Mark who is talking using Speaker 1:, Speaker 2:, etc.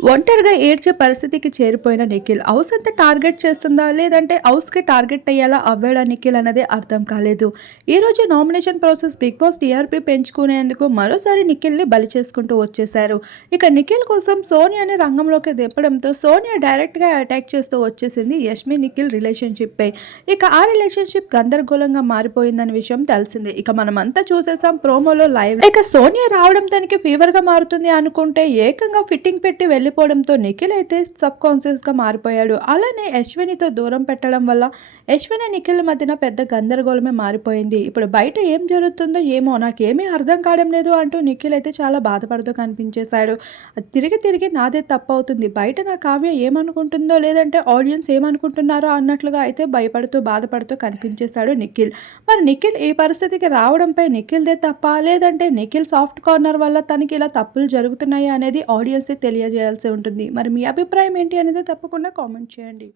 Speaker 1: ఒంటరిగా ఏడ్చే పరిస్థితికి చేరిపోయిన నిఖిల్ హౌస్ అంతా టార్గెట్ చేస్తుందా? లేదంటే హౌస్కి టార్గెట్ అయ్యేలా అవ్వాడా నిఖిల్ అనేది అర్థం కాలేదు. ఈరోజు nomination process Bigg Boss TRP పెంచుకునేందుకు మరోసారి నిఖిల్ని బలి చేసుకుంటూ వచ్చేశారు. ఇక నిఖిల్ కోసం సోనియాని రంగంలోకి దింపడంతో సోనియా డైరెక్ట్గా అటాక్ చేస్తూ వచ్చేసింది యష్మి నిఖిల్ రిలేషన్షిప్పై. ఇక ఆ రిలేషన్షిప్ గందరగోళంగా మారిపోయిందనే విషయం తెలిసింది. ఇక మనమంతా చూసేసాం ప్రోమోలో లైవ్. ఇక సోనియా రావడం తనకి ఫీవర్గా మారుతుంది అనుకుంటే ఏకంగా ఫిట్టింగ్ పెట్టి వెళ్ళి వెళ్ళిపోవడంతో నిఖిల్ అయితే సబ్ కాన్షియస్గా మారిపోయాడు. అలానే యశ్వినితో దూరం పెట్టడం వల్ల అశ్విని నిఖిల్ మధ్యన పెద్ద గందరగోళమే మారిపోయింది. ఇప్పుడు బయట ఏం జరుగుతుందో ఏమో నాకేమీ అర్థం కావడం లేదు అంటూ నిఖిల్ అయితే చాలా బాధపడుతూ కనిపించేశాడు. తిరిగి తిరిగి నాదే తప్పు అవుతుంది బయట నా కావ్య ఏమనుకుంటుందో లేదంటే ఆడియన్స్ ఏమనుకుంటున్నారో అన్నట్లుగా అయితే భయపడుతూ బాధపడుతూ కనిపించేశాడు నిఖిల్. మరి నిఖిల్ ఈ పరిస్థితికి రావడంపై నిఖిల్దే తప్ప లేదంటే నిఖిల్ సాఫ్ట్ కార్నర్ వల్ల తనకి ఇలా తప్పులు జరుగుతున్నాయి అనేది ఆడియన్స్ చేయాల్సి ఉంటుంది. మరి మీ అభిప్రాయం ఏంటి అనేది తప్పకుండా కామెంట్ చేయండి.